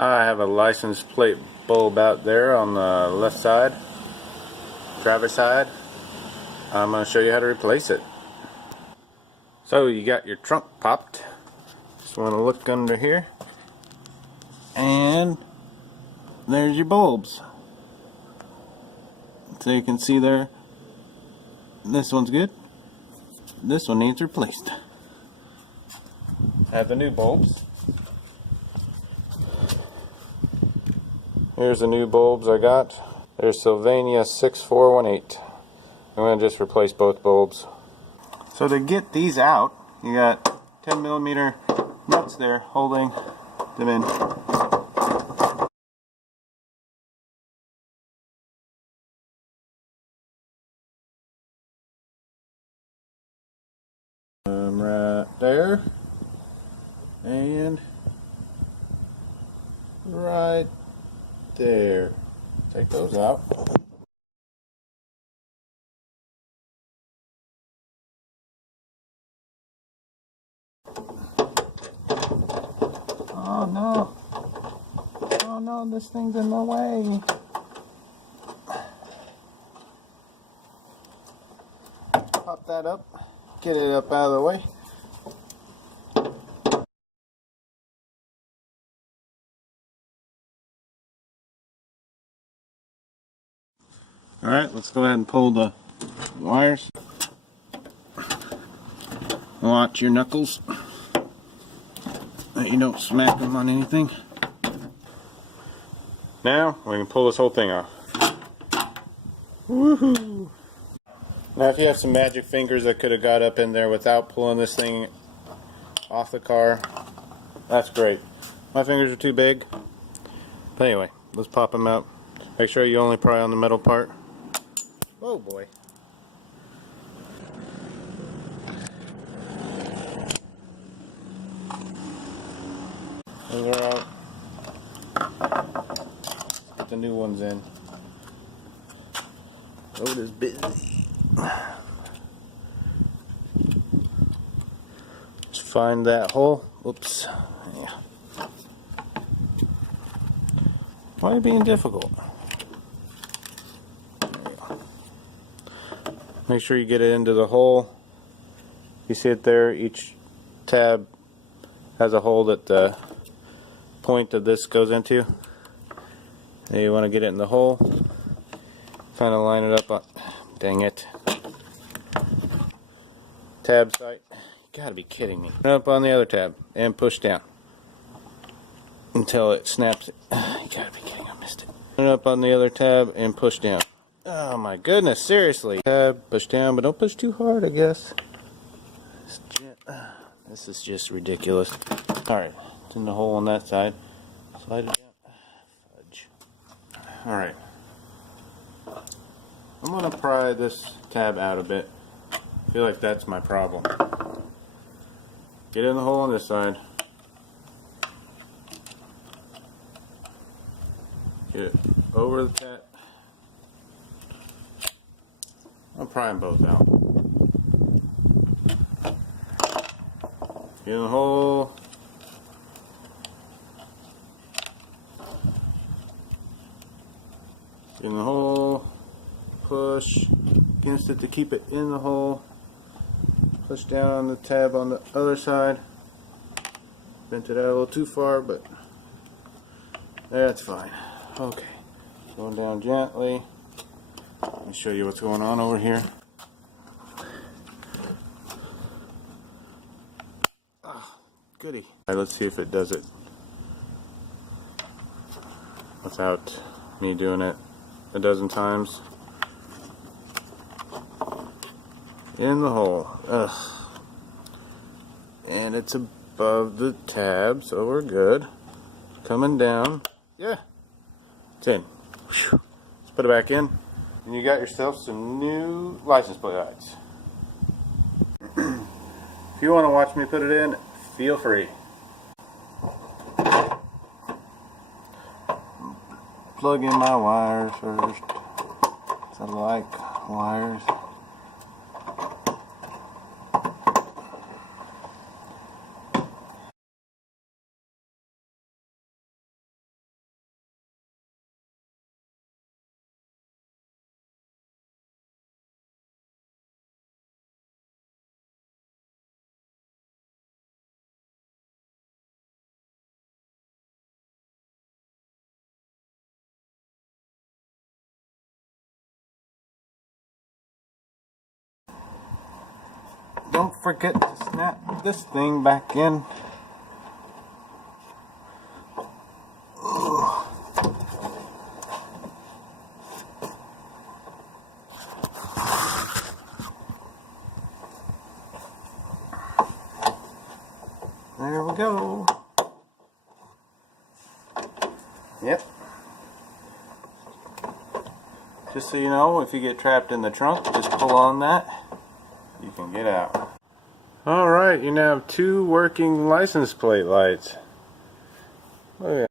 I have a license plate bulb out there on the left side, driver's side. I'm going to show you how to replace it. So you got your trunk popped. Just want to look under here, and there's your bulbs. So you can see there, this one's good, this one needs replaced. I have the new bulbs. Here's the new bulbs I got. There's Sylvania 6418. I'm going to just replace both bulbs. So to get these out, you got 10mm nuts there holding them in. Right there. And right there. Take those out. Oh no. Oh no, this thing's in my way. Pop that up. Get it up out of the way. Alright, let's go ahead and pull the wires. Watch your knuckles, that you don't smack them on anything. Now we can pull this whole thing off. Woohoo! Now if you have some magic fingers that could have got up in there without pulling this thing off the car, that's great. My fingers are too big. But anyway, let's pop them out. Make sure you only pry on the metal part. Oh boy. Those are out. Get the new ones in. Road is busy. Just find that hole. Oops. Yeah. Why are you being difficult? Make sure you get it into the hole. You see it there, each tab has a hole that the point of this goes into. And you want to get it in the hole. Kind of line it up on, dang it. Tab sight. You gotta be kidding me. Up on the other tab and push down until it snaps. You gotta be kidding, I missed it. Put it up on the other tab and push down. Oh my goodness, seriously. Tab, push down, but don't push too hard, I guess. This is just ridiculous. Alright, it's in the hole on that side. Slide it down. Fudge. Alright. I'm going to pry this tab out a bit. I feel like that's my problem. Get in the hole on this side. Get it over the tab. I'll pry them both out. Get in the hole. Get in the hole. Push against it to keep it in the hole. Push down on the tab on the other side. Bent it out a little too far, but that's fine. Okay. Going down gently. Let me show you what's going on over here. Ah, goody. Alright, let's see if it does it without me doing it a dozen times. In the hole. Ugh. And it's above the tab, so we're good. Coming down. Yeah. It's in. Whew. Let's put it back in. And you got yourself some new license plate lights. If you want to watch me put it in, feel free. Plug in my wires first. I like wires. don't forget to snap this thing back in. There we go. Yep. Just so you know, if you get trapped in the trunk, just pull on that. You can get out. Alright, you now have 2 working license plate lights. Look at